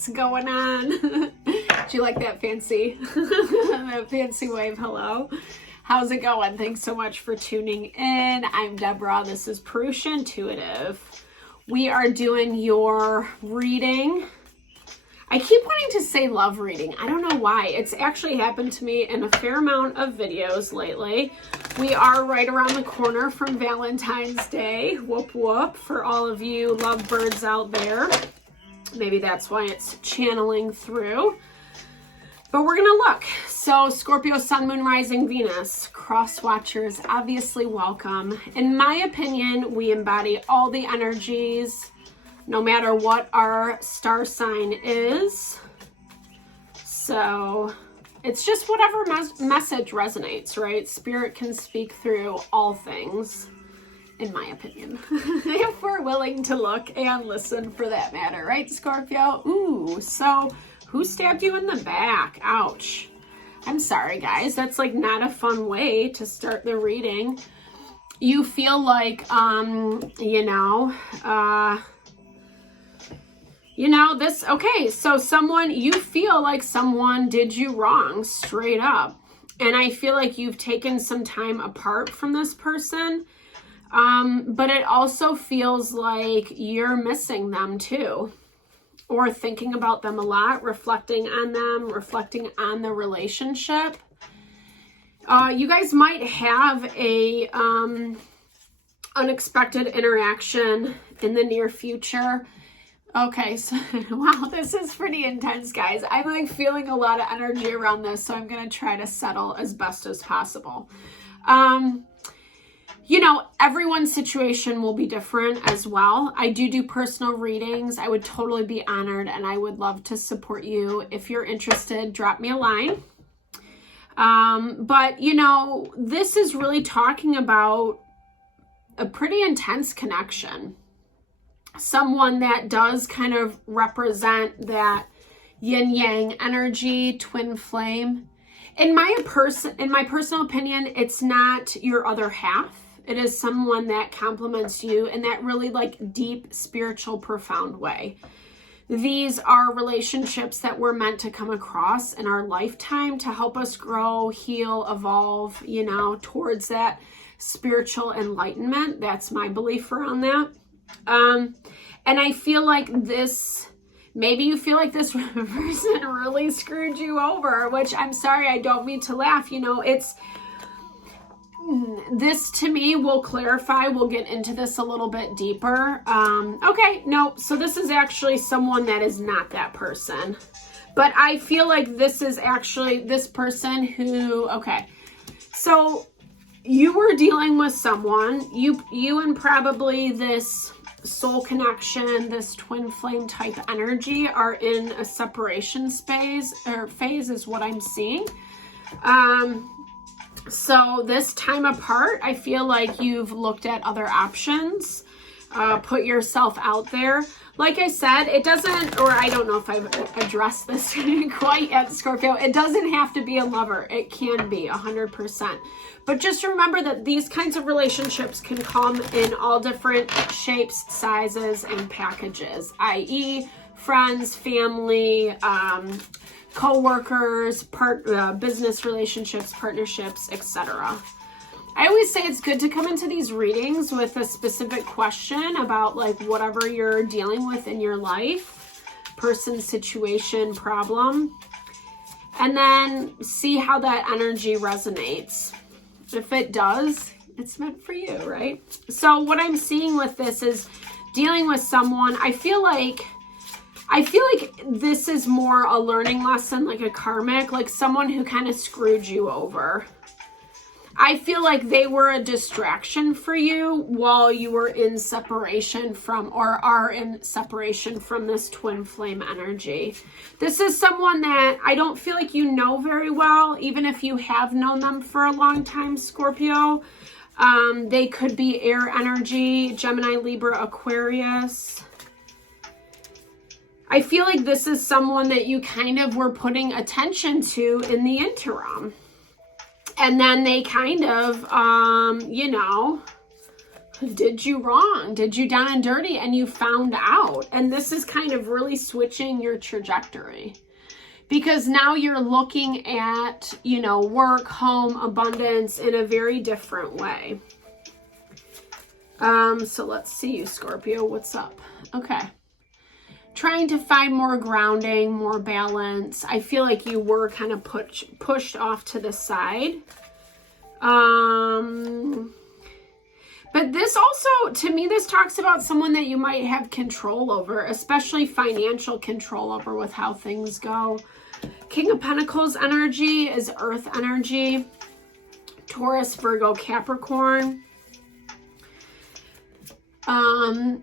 What's going on? Do you like that fancy, that fancy wave? Hello. How's it going? Thanks so much for tuning in. I'm Deborah. This is Purusha Intuitive. We are doing your reading. I keep wanting to say love reading. I don't know why. It's actually happened to me in a fair amount of videos lately. We are right around the corner from Valentine's Day. Whoop whoop for all of you lovebirds out there. Maybe that's why it's channeling through. But we're gonna look. So Scorpio, Sun, Moon, Rising, Venus. Cross watchers, obviously welcome. In my opinion, we embody all the energies, no matter what our star sign is. So it's just whatever message resonates, right? Spirit can speak through all things, in my opinion. If we're willing to look and listen for that matter, right, Scorpio? Ooh, so who stabbed you in the back? Ouch. I'm sorry, guys. That's like not a fun way to start the reading. You feel like, okay, so you feel like someone did you wrong, straight up. And I feel like you've taken some time apart from this person, but it also feels like you're missing them too, or thinking about them a lot, reflecting on them, reflecting on the relationship. You guys might have a unexpected interaction in the near future. Okay, so wow, this is pretty intense, guys. I'm like feeling a lot of energy around this, so I'm going to try to settle as best as possible. Everyone's situation will be different as well. I do personal readings. I would totally be honored, and I would love to support you. If you're interested, drop me a line. But this is really talking about a pretty intense connection. Someone that does kind of represent that yin-yang energy, twin flame. In my personal opinion, it's not your other half. It is someone that complements you in that really like deep, spiritual, profound way. These are relationships that we're meant to come across in our lifetime to help us grow, heal, evolve, towards that spiritual enlightenment. That's my belief around that. And I feel like maybe you feel like this person really screwed you over, which I'm sorry, I don't mean to laugh. This to me will clarify. We'll get into this a little bit deeper. Okay, no, so this is actually someone that is not that person. But I feel like this is actually this person who, okay, so you were dealing with someone, you and probably this soul connection, this twin flame type energy are in a separation phase is what I'm seeing. So this time apart, I feel like you've looked at other options, put yourself out there. Like I said, it doesn't, or I don't know if I've addressed this quite yet, Scorpio. It doesn't have to be a lover. It can be 100%. But just remember that these kinds of relationships can come in all different shapes, sizes, and packages, i.e. friends, family, co-workers, business relationships, partnerships, etc. I always say it's good to come into these readings with a specific question about like whatever you're dealing with in your life, person, situation, problem, and then see how that energy resonates. If it does, it's meant for you, right? So what I'm seeing with this is dealing with someone, I feel like this is more a learning lesson, like a karmic, like someone who kind of screwed you over. I feel like they were a distraction for you while you were in separation from, or are in separation from, this twin flame energy. This is someone that I don't feel like you know very well, even if you have known them for a long time, Scorpio. They could be air energy, Gemini, Libra, Aquarius. I feel like this is someone that you kind of were putting attention to in the interim. And then they kind of, did you wrong, did you down and dirty, and you found out. And this is kind of really switching your trajectory, because now you're looking at, you know, work, home, abundance in a very different way. So let's see you, Scorpio, what's up? Okay. Trying to find more grounding, more balance. I feel like you were kind of pushed off to the side. But this also, to me, this talks about someone that you might have control over, especially financial control over with how things go. King of Pentacles energy is earth energy. Taurus, Virgo, Capricorn.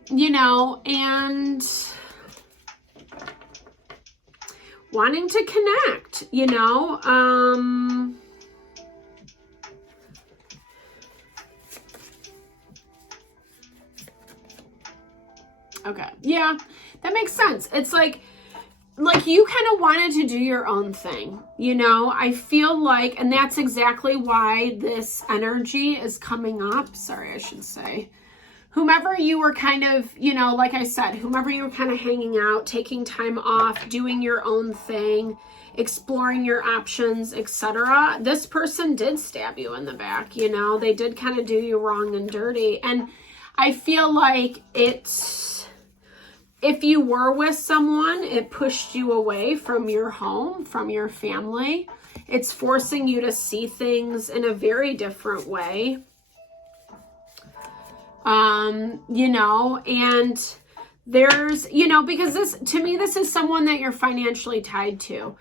You know, and wanting to connect, you know, okay. Yeah, that makes sense. It's like you kind of wanted to do your own thing, you know. I feel like, and that's exactly why this energy is coming up. Sorry, I should say. Whomever you were kind of, you know, like I said, whomever you were kind of hanging out, taking time off, doing your own thing, exploring your options, etc. This person did stab you in the back, you know. They did kind of do you wrong and dirty. And I feel like it's, if you were with someone, it pushed you away from your home, from your family. It's forcing you to see things in a very different way. You know, and there's, you know, because this, to me, this is someone that you're financially tied to.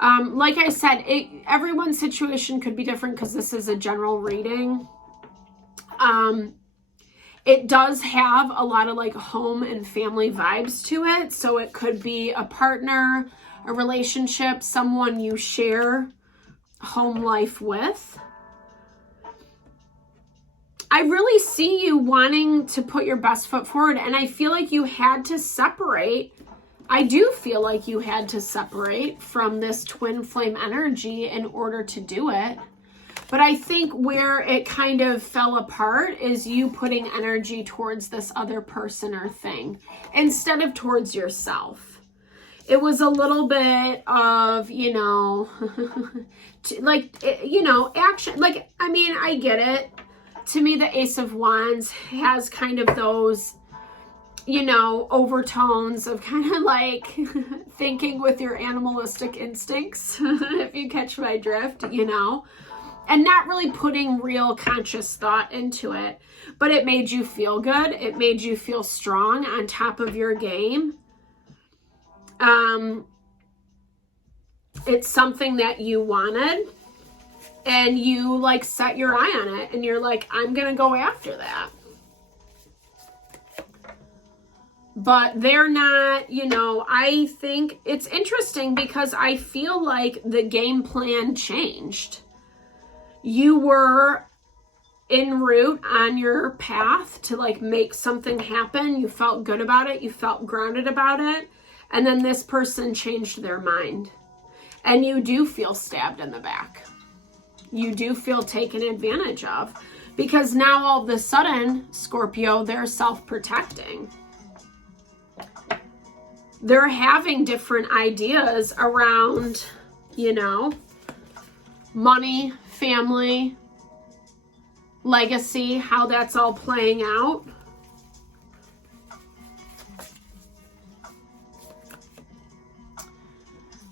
Like I said, everyone's situation could be different because this is a general reading. It does have a lot of like home and family vibes to it. So it could be a partner, a relationship, someone you share home life with. I really see you wanting to put your best foot forward, and I feel like you had to separate. I do feel like you had to separate from this twin flame energy in order to do it. But I think where it kind of fell apart is you putting energy towards this other person or thing instead of towards yourself. It was a little bit of, you know, like, you know, action. Like, I mean, I get it. To me, the Ace of Wands has kind of those, you know, overtones of kind of like thinking with your animalistic instincts, if you catch my drift, you know, and not really putting real conscious thought into it. But it made you feel good. It made you feel strong, on top of your game. It's something that you wanted. And you like set your eye on it and you're like, I'm going to go after that. But they're not, you know, I think it's interesting because I feel like the game plan changed. You were en route on your path to like make something happen. You felt good about it. You felt grounded about it. And then this person changed their mind. And you do feel stabbed in the back. You do feel taken advantage of, because now all of a sudden, Scorpio, they're self-protecting. They're having different ideas around, you know, money, family, legacy, how that's all playing out.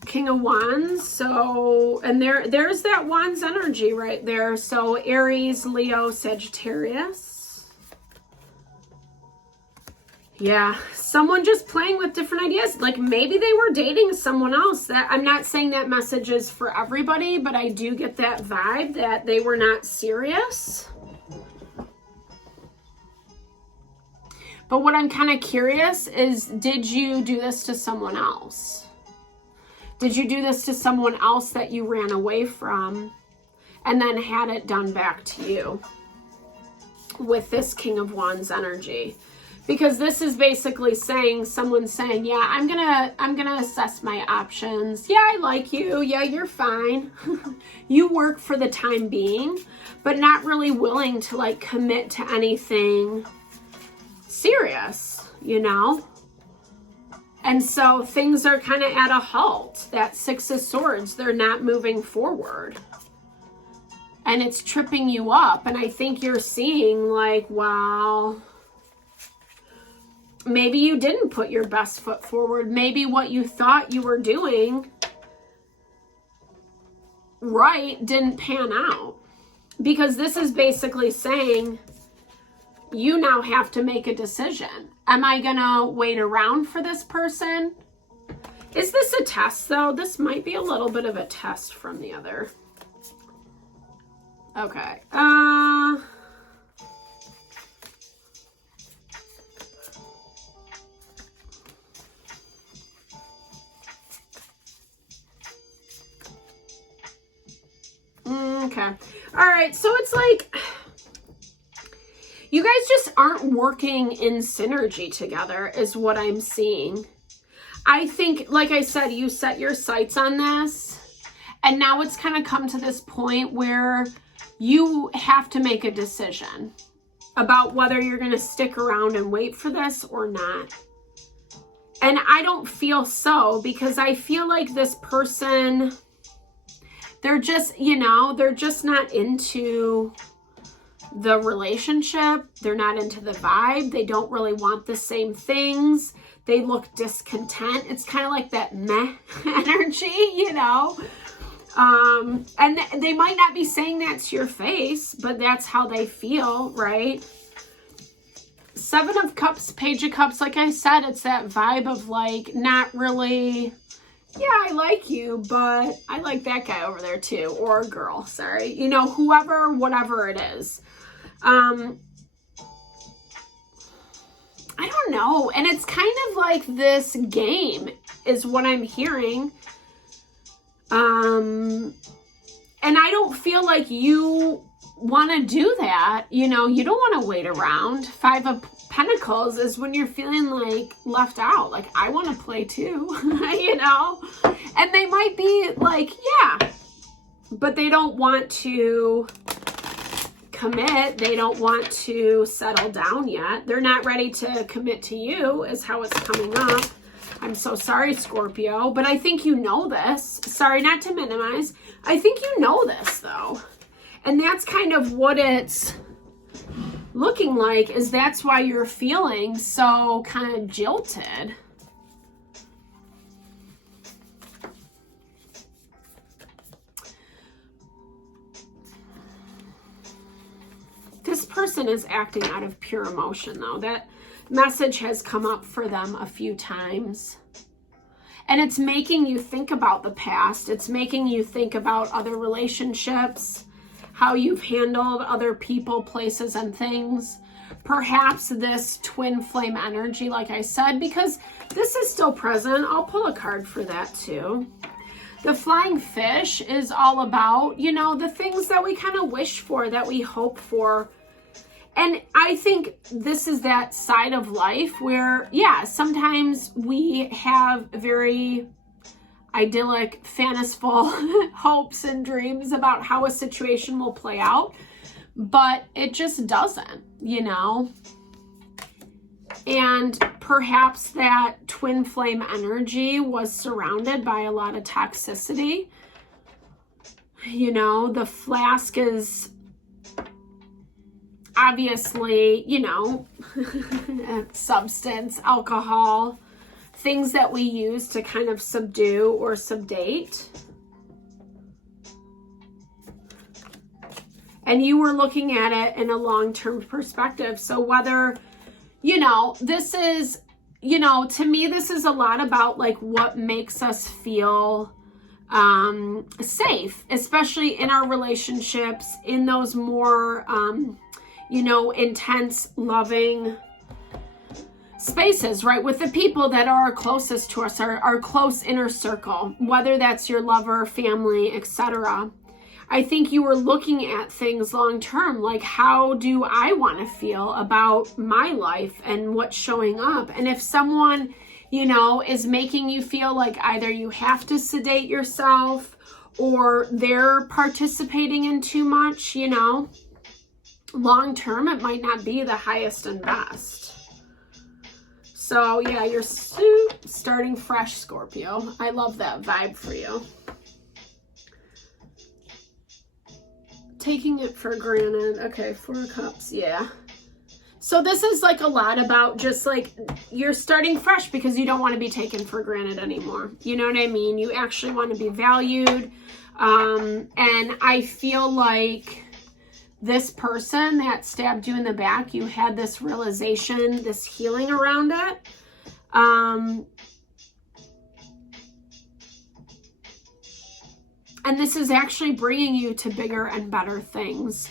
King of Wands, so, and there's that Wands energy right there. So Aries, Leo, Sagittarius. Yeah, someone just playing with different ideas. Like maybe they were dating someone else. That, I'm not saying that message is for everybody, but I do get that vibe that they were not serious. But what I'm kind of curious is, did you do this to someone else? Did you do this to someone else that you ran away from and then had it done back to you with this King of Wands energy? Because this is basically saying, someone's saying, yeah, I'm gonna assess my options. Yeah, I like you. Yeah, you're fine. You work for the time being, but not really willing to like commit to anything serious, you know? And so things are kind of at a halt. That Six of Swords, they're not moving forward. And it's tripping you up. And I think you're seeing like, wow, maybe you didn't put your best foot forward. Maybe what you thought you were doing right didn't pan out. Because this is basically saying, you now have to make a decision. Am I gonna wait around for this person? Is this a test though? This might be a little bit of a test from the other. Okay. Okay. All right. So it's like, you guys just aren't working in synergy together is what I'm seeing. I think, like I said, you set your sights on this, and now it's kind of come to this point where you have to make a decision about whether you're going to stick around and wait for this or not. And I don't feel so, because I feel like this person, they're just, you know, they're just not into the relationship. They're not into the vibe. They don't really want the same things. They look discontent. It's kind of like that meh energy, you know? And they might not be saying that to your face, but that's how they feel, right? Seven of Cups, Page of Cups, like I said, it's that vibe of like, not really, yeah, I like you, but I like that guy over there too, or girl, sorry. You know, whoever, whatever it is. I don't know. And it's kind of like this game is what I'm hearing. And I don't feel like you want to do that. You know, you don't want to wait around. Five of Pentacles is when you're feeling like left out. Like, I want to play too, you know? And they might be like, yeah, but they don't want to commit. They don't want to settle down yet. They're not ready to commit to you is how it's coming up. I'm so sorry, Scorpio, but I think you know this. Sorry, not to minimize. I think you know this though. And that's kind of what it's looking like, is that's why you're feeling so kind of jilted. This person is acting out of pure emotion though. That message has come up for them a few times. And it's making you think about the past. It's making you think about other relationships, how you've handled other people, places, and things. Perhaps this twin flame energy, like I said, because this is still present. I'll pull a card for that too. The flying fish is all about, you know, the things that we kind of wish for, that we hope for. And I think this is that side of life where, yeah, sometimes we have very idyllic, fanciful hopes and dreams about how a situation will play out, but it just doesn't, you know? And perhaps that twin flame energy was surrounded by a lot of toxicity. You know, the flask is obviously, you know, substance, alcohol, things that we use to kind of subdue or sedate. And you were looking at it in a long-term perspective. So whether, you know, this is, you know, to me, this is a lot about like what makes us feel safe, especially in our relationships, in those more, you know, intense, loving spaces, right? With the people that are closest to us, our close inner circle, whether that's your lover, family, etc. I think you were looking at things long term, like how do I want to feel about my life and what's showing up? And if someone, you know, is making you feel like either you have to sedate yourself or they're participating in too much, you know, long term, it might not be the highest and best. So yeah, you're starting fresh, Scorpio. I love that vibe for you. Taking it for granted. Okay, 4 of Cups, yeah. So this is like a lot about just like you're starting fresh because you don't want to be taken for granted anymore. You know what I mean? You actually want to be valued. And I feel like this person that stabbed you in the back, you had this realization, this healing around it. And this is actually bringing you to bigger and better things.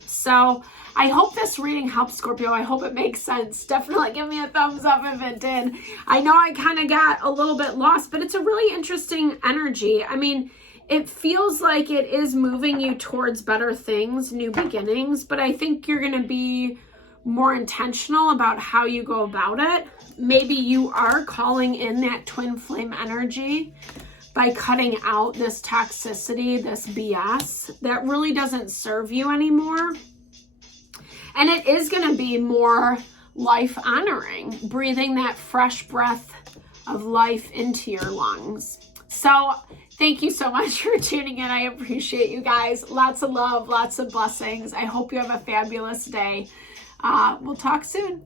So I hope this reading helps, Scorpio. I hope it makes sense. Definitely give me a thumbs up if it did. I know I kind of got a little bit lost, but it's a really interesting energy. I mean, it feels like it is moving you towards better things, new beginnings, but I think you're going to be more intentional about how you go about it. Maybe you are calling in that twin flame energy by cutting out this toxicity, this BS that really doesn't serve you anymore. And it is going to be more life honoring, breathing that fresh breath of life into your lungs. So thank you so much for tuning in. I appreciate you guys. Lots of love, lots of blessings. I hope you have a fabulous day. We'll talk soon.